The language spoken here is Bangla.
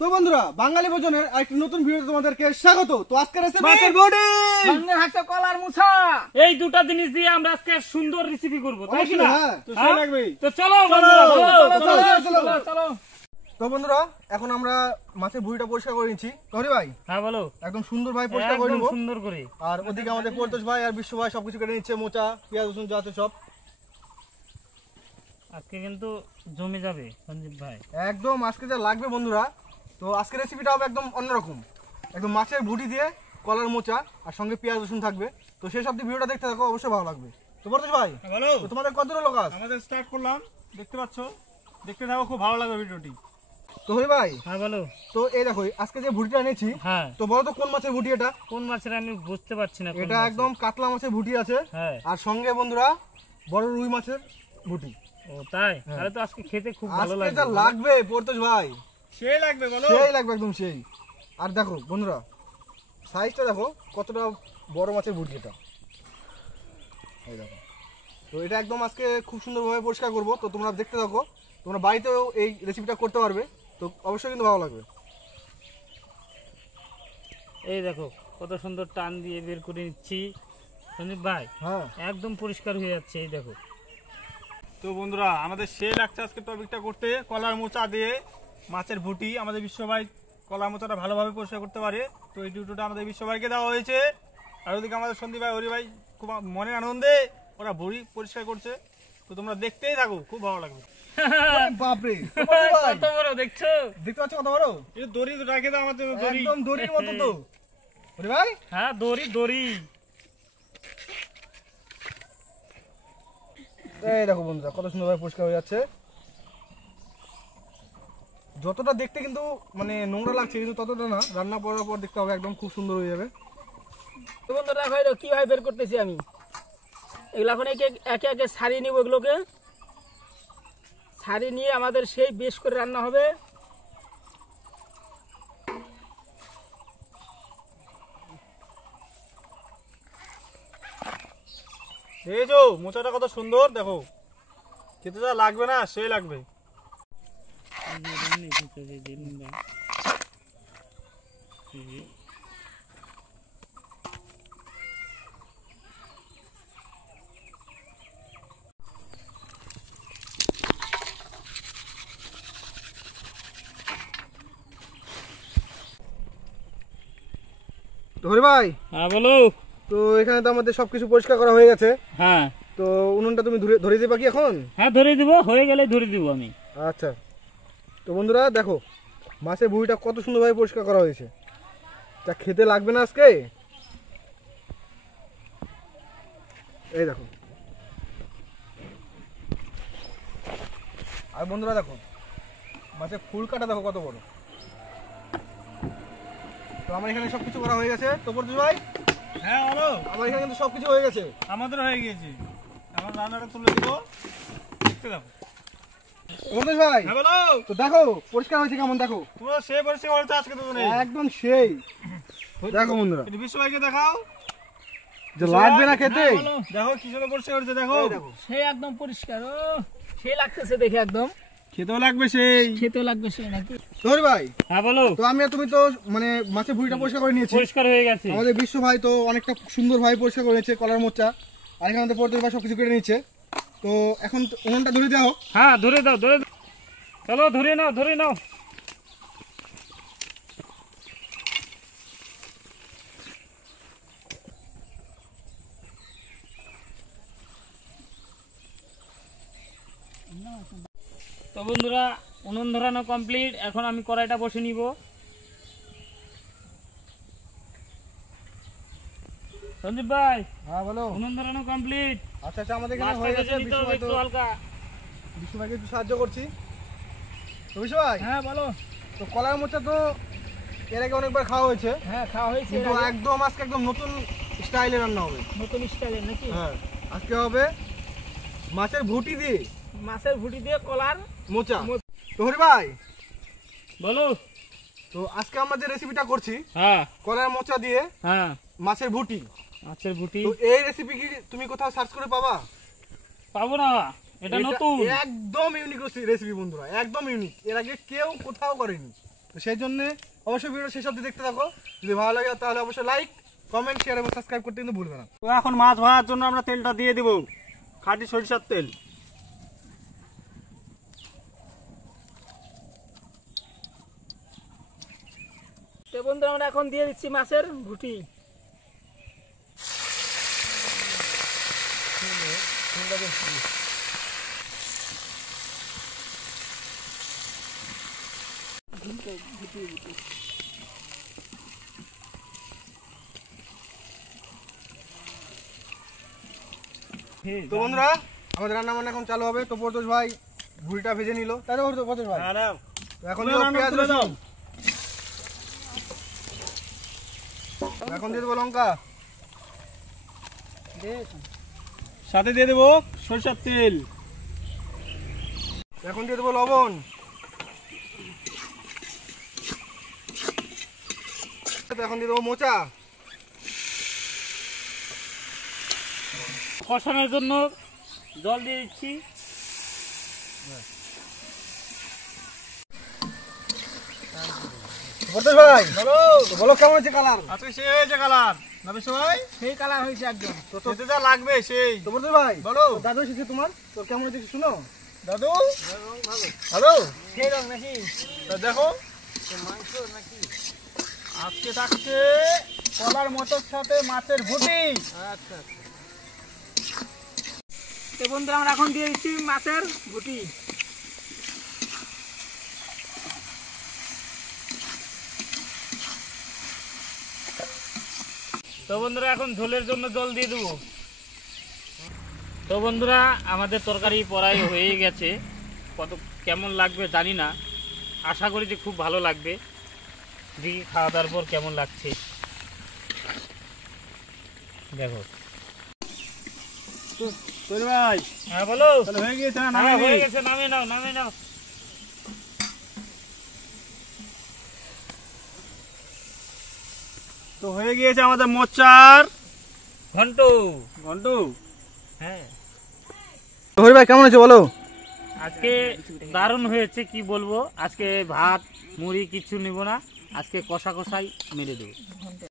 তো বন্ধুরা বাঙালি ভোজনের আরেকটি নতুন ভিডিওতে তোমাদেরকে স্বাগত। তো আজকের রেসিপি মাছের বডি, সঙ্গে হাতে কলার মুছা। এই দুটো জিনিস দিয়ে আমরা আজকে সুন্দর রেসিপি করব, তাই কি না? তো সেই লাগবে। তো চলো বন্ধুরা, চলো। তো বন্ধুরা এখন আমরা মাছের ভুঁড়িটা পরিষ্কার করে নিচ্ছি। তরি ভাই হ্যাঁ বলো। একদম সুন্দর ভাই পরিষ্কার করে একদম নেব। সুন্দর করে। আর ওদিকে আমাদের পরতোষ ভাই আর বিশ্ব ভাই সবকিছু কেটে নিচ্ছে, মোচা পেঁয়াজ রসুন যা আছে সব। আজকে কিন্তু জমে যাবে সঞ্জীব ভাই, একদম আজকে যা লাগবে বন্ধুরা। তো আজকের রেসিপিটা হবে একদম অন্যরকম, একদম মাছের ভুঁড়ি দিয়ে কলার মোচা আর সঙ্গে পেঁয়াজ রসুন থাকবে। তো সেই সব ভিডিওটা দেখতে থাকো, অবশ্যই ভালো লাগবে। তো পরতোষ ভাই বলো, তো তোমাদের কতটা লোক আছে? আমাদের স্টার্ট করলাম, দেখতে পাচ্ছ, দেখতে থাকো, খুব ভালো লাগবে ভিডিওটি। তো হই ভাই হ্যাঁ বলো। তো এই দেখো আজকে যে ভুঁড়িটা এনেছি, হ্যাঁ তো বলো তো কোন মাছের ভুঁড়ি এটা? কোন মাছের আমি বুঝতে পারছি না। কোন এটা মাছের? একদম কাতলা মাছের ভুঁড়ি আছে, হ্যাঁ। আর সঙ্গে বন্ধুরা বড় রুই মাছের ভুঁড়ি। ও তাই? তাহলে তো আজকে খেতে খুব ভালো আজকে লাগবে। যা লাগবে পরতোষ ভাই, সেই লাগবে, বলো। সেই লাগবে একদম সেই। আর দেখো বন্ধুরা সাইজটা দেখো কতটা বড় মাছের ভুঁড়ি এটা, এই দেখো। তো এটা একদম আজকে খুব সুন্দরভাবে পরিষ্কার করবো। তো তোমরা দেখতে থাকো, তোমরা বাড়িতেও এই রেসিপিটা করতে পারবে, তো অবশ্যই কিন্তু ভালো লাগবে। এই দেখো কত সুন্দর টান দিয়ে বের করে নিচ্ছি সঞ্জীব ভাই, হ্যাঁ একদম পরিষ্কার হয়ে যাচ্ছে। এই দেখো। তো বন্ধুরা আমাদের সেই লাগছে আজকে টপিকটা করতে, কলার মোচা দিয়ে মাছের ভুটি। আমাদের বিশ্ব ভাই কলার মোচাটা ভালোভাবে পরিষ্কার করতে পারে, তো এই ডিউটিটা আমাদের বিশ্ব ভাইকে দেওয়া হয়েছে। আর ওদিকে আমাদের সন্দীপ ভাই, হরি ভাই খুব মনের আনন্দে ওরা ভুড়ি পরিষ্কার করছে। তো তোমরা দেখতেই থাকো, খুব ভালো লাগবে। বাপরে কত বড় দেখছো? দেখতে পাচ্ছ কত বড়, এই দড়ি রাখে দাও আমাদের দড়ি। একদম দড়ির মতো। তো ওরে ভাই হ্যাঁ দড়ি দড়ি। এই দেখো বন্ধুরা কত সুন্দরভাবে পরিষ্কার হয়ে যাচ্ছে। যতটা দেখতে কিন্তু মানে নোংরা লাগছে, কিন্তু ততটা না, রান্না করার পর দেখতে হবে একদম খুব সুন্দর হয়ে যাবে। তো বন্ধুরা দেখো এটা কিভাবে বের করতেছি আমি। এগুলো এখন একে একে ছাড়িয়ে নিব, এগুলোকে ছাড়িয়ে নিয়ে আমাদের সেই বেশ করে রান্না হবে। দেখেছো মোচাটা কত সুন্দর, দেখো খেতে যা লাগবে না সেই লাগবে। তো হরি ভাই হ্যাঁ বলো। তো এখানে তো আমাদের সবকিছু পরিষ্কার করা হয়ে গেছে। হ্যাঁ তো উনুনটা তুমি ধরে দিবা কি এখন? হ্যাঁ ধরে দিব, হয়ে গেলে ধরে দিব আমি। আচ্ছা তো বন্ধুরা দেখো মাছের ভুঁড়িটা কত সুন্দরভাবে পরিষ্কার করা হয়েছে, তা খেতে লাগবে না আজকে। এই দেখো, আর বন্ধুরা দেখো মাছের ফুল কাটা দেখো কত বড়। তো আমার এখানে সবকিছু করা হয়ে গেছে। তো পরতোষ ভাই হ্যাঁ বলো, আমার এখানে কিন্তু সবকিছু হয়ে গেছে। আমাদের হয়ে গিয়েছে, আমার রান্নাটা তুলে দিব, দেখতে থাকো। পরতোষ ভাই হ্যাঁ বলো, তো দেখো পরিষ্কার হয়েছে কেমন, দেখো তোমরা সেই পরিষ্কার করতে আজকে তো নেই। একদম সেই। দেখো বন্ধুরা কিন্তু বিশ্ব ভাইকে দেখাও, যে লাগবে না খেতে। হ্যাঁ, বলো। দেখো কি সুন্দর পরিষ্কার করছে, দেখো এই দেখো সেই একদম পরিষ্কার, ও সেই লাগতেছে দেখে, একদম খেতেও লাগবে সেই। খেতেও লাগবে সেই নাকি। তোর ভাই হ্যাঁ বলো। তো আমি আর তুমি তো মানে মাছের ভুঁড়িটা পরিষ্কার করে নিয়েছি। পরিষ্কার হয়ে গেছে। আমাদের বিশ্ব ভাই তো অনেকটা সুন্দর ভাবে পরিষ্কার করে নিয়েছে কলার মোচা, আর এখানে আমাদের পরতোষ ভাই সবকিছু কেটে নিচ্ছে। তো এখন উনুনটা ধরে দেওয়া হোক। হ্যাঁ ধরে দাও, ধরে দাও। চলো ধরে নাও, ধরে নাও। তো বন্ধুরা উনুন ধরানো কমপ্লিট, এখন আমি কড়াইটা বসে নিব। সঞ্জীব ভাই হ্যাঁ বলো। উনুন ধরানো কমপ্লিট। আচ্ছা আচ্ছা আমাদের এখানে হয়ে গেছে। বিশ্ব ভাই তো একটু হালকা। বিশ্ব ভাইকে একটু সাহায্য করছি। তো বিশ্ব ভাই হ্যাঁ বলো। তো কলার মোচা তো এর আগে অনেকবার খাওয়া হয়েছে, হ্যাঁ খাওয়া হয়েছে, কিন্তু একদম আজকে একদম নতুন স্টাইলে রান্না হবে। নতুন স্টাইলের নাকি। হ্যাঁ আজকে হবে মাছের ভুঁটি দিয়ে মাছের ভুটি দিয়ে কলার মোচা। তো হরি ভাই বলো। তো আজকে আমরা যে রেসিপিটা করছি হ্যাঁ কলার মোচা দিয়ে হ্যাঁ মাছের ভুঁটি, মাছের বুটি। তো এই রেসিপি কি তুমি কোথাও সার্চ করে পাবা? পাবো না, এটা নতুন। একদম ইউনিক রেসিপি বন্ধুরা, একদম ইউনিক, এর আগে কেউ কোথাও করেনি। তো সেই জন্যে অবশ্যই ভিডিও শেষ অবধি দেখতে থাকো। যদি ভালো লাগে তাহলে অবশ্যই লাইক, কমেন্ট, শেয়ার এবং সাবস্ক্রাইব করতে কিন্তু ভুলবে না। তো এখন মাছ ভাজার জন্য আমরা তেলটা দিয়ে দিব, খাঁটি সরিষার তেল। তো বন্ধুরা আমরা এখন দিয়ে দিচ্ছি মাছের ভুটি। তো বন্ধুরা আমাদের রান্না বান্না এখন চালু হবে। তো পরতোষ ভাই ভুড়িটা ভেজে নিল, তাই তো পরতোষ ভাই? তো এখন দেবো পেঁয়াজ রসুন, এখন দিয়ে দেবো লঙ্কা, সাথে দিয়ে দেবো সরিষার তেল, এখন দিয়ে দেবো লবণ, এখন দিয়ে দেবো মোচা, কষানোর জন্য জল দিয়ে দিচ্ছি। পরতোষ ভাই বলো কেমন হচ্ছে কালার? আজকে সেই হয়েছে কালার না বেশ ভাই? সেই কালার হয়েছে একদম। খেতে যা লাগবে সেই। তো পরতোষ ভাই বলো দাদু এসেছে তোমার, তো কেমন হচ্ছে শুনো। দাদু হ্যালো, সেই রং নাকি? তা দেখো আজকে থাকছে কলার মোচার সাথে মাছের ভুটি। আচ্ছা তো বন্ধুরা আমরা এখন দিয়ে দিচ্ছি মাছের ভুটি। তো বন্ধুরা এখন ঝোলের জন্য জল দিয়ে দেবো। তো বন্ধুরা আমাদের তরকারি প্রায় হয়ে গেছে, কত কেমন লাগবে জানি না, আশা করি যে খুব ভালো লাগবে। দেখি খাওয়া দাওয়ার পর কেমন লাগছে দেখো। তৈরি ভাই হ্যাঁ বলো। তাহলে হয়ে গিয়েছে না? হ্যাঁ, নামিয়ে হয়ে নিই? গেছে, নামিয়ে নাও নামিয়ে নাও। তো হয়ে গিয়েছে আমাদের মোচার ঘন্ট। ঘন্ট। হ্যাঁ হরি ভাই কেমন হচ্ছে বলো। আজকে দারুণ হয়েছে, কি বলবো। আজকে ভাত মুড়ি কিচ্ছু নিব না, আজকে কষা কষাই মেরে দেবো।